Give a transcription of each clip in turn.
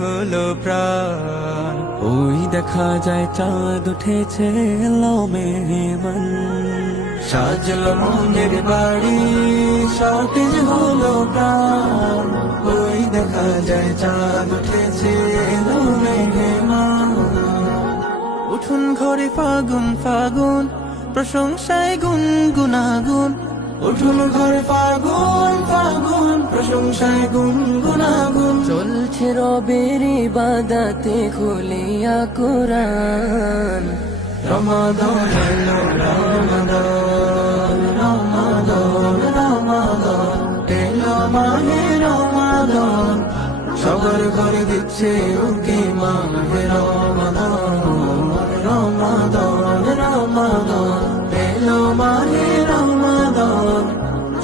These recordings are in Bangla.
হলো প্রাণ। ওই দেখা যায় চাঁদ উঠেছে এলো মেহমান, সাজলো মনের বাড়ি সতেজ হলো প্রাণ। ওই দেখা যায় চাঁদ উঠেছে এলো মেহমান। উঠুন ঘরে ফাগুন ফাগুন, প্রশংসায় গুনগুনাগুন। উঠুন ঘরে ফাগুন ফাগুন, প্রশংসায় গুনগুনাগুন। চলছে রবের ইবাদতে খুলিয়া কুরআন। রমাদান এলো রমাদান, রমাদান রমাদান এলো মাহে রমাদান। সবার ঘরে দিচ্ছে উকি মাহে রমাদান, রমাদান রমাদান এলো মাহে রমাদান।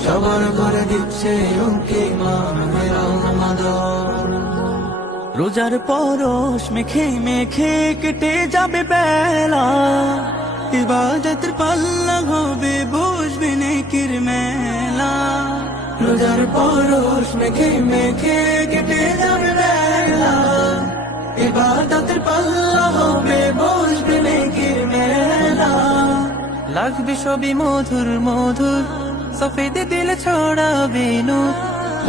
সবার ঘরে দিচ্ছে উকি মাহে রমাদান। রোজার পরশ মেখে মেখে কেটে যাবে বেলা, ইবাদতের পাল্লা হবে বসবে নেকির মেলা। রোজার পরশ মেখে মেখে কেটে যাবে বেলা, ইবাদতের পাল্লা হবে বসবে নেকির মেলা। লাগবে সবই মধুর মধুর, সফেদ দিলে ছড়াবে নূর।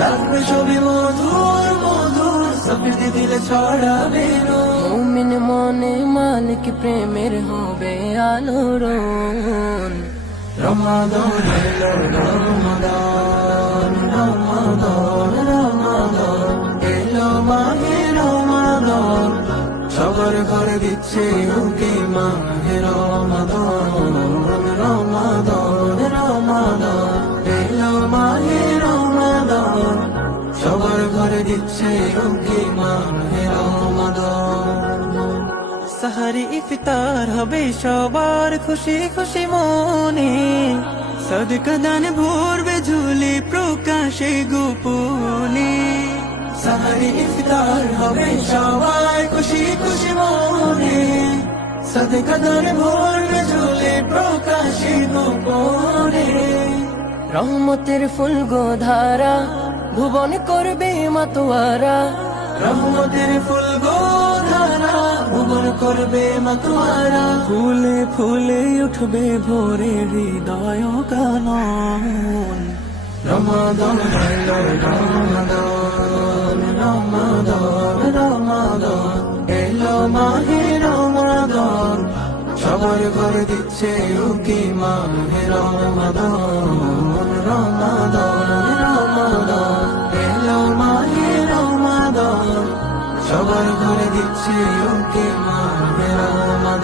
লাগবে সবই মধুর মধুর, সফেদ দিলে ছড়াবে নূর। মুমিন মনে মালিক প্রেমের হবে আলোড়ন। রমাদান এলো রমাদান, রমাদান রমাদান এলো মাহে রমাদান। সবার ঘরে দিচ্ছে উকি মাহে রমাদান, রমাদান রমাদান এলো মাহে রমাদান। সবার ঘরে দিচ্ছে উকি মাহে রমাদান। সাহারি ইফতার হবে সবার খুশি খুশি মনে, সদকা দান ভরবে ঝুলি প্রকাশে গোপনে। সাহারি ইফতার হবে সবার খুশি খুশি মনে, সদকা দান ভরবে ঝুলি প্রকাশে গোপনে। রহমতের ফুল গোধারা ভুবন করবে মাতোয়ারা। রহমতের ফুল গোধারা ভুবন করবে মাতোয়ারা। ফুলে ফুলে উঠবে ভোরে হৃদয় কানন। রমাদান এলো রমাদান, রমাদান রমাদান এলো মাহে রমাদান। সবার ঘরে দিচ্ছে উকি মাহে রমাদান, রমাদান রমাদান এলো মাহে রমাদান। সবার ঘরে দিচ্ছে উকি মাহে রমাদান।